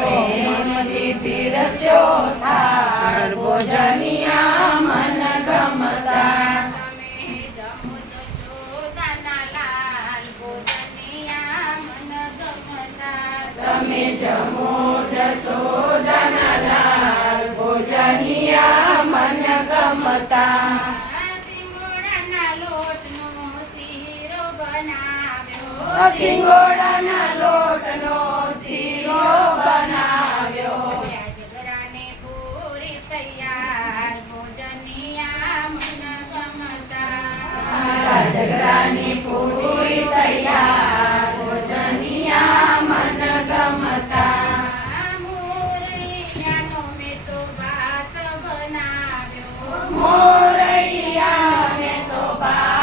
પ્રેમથી પીરસ્યો થાળ ભોજનિયા મન ગમતા. તમે જમો જશોદાના લાલ ભોજનિયા મન ગમતા. તમે જમો જશોદાના લાલ ભોજનિયા મન ગમતા. સિંગોડાના લોટનો શીરો બનાવ્યો. સિંગોડાના લોટનો શીરો બનાવ્યો. રાજગરાને પૂરી તૈયાર ભોજનિયા મન ગમતા. રાજગરાની પૂરી તૈયાર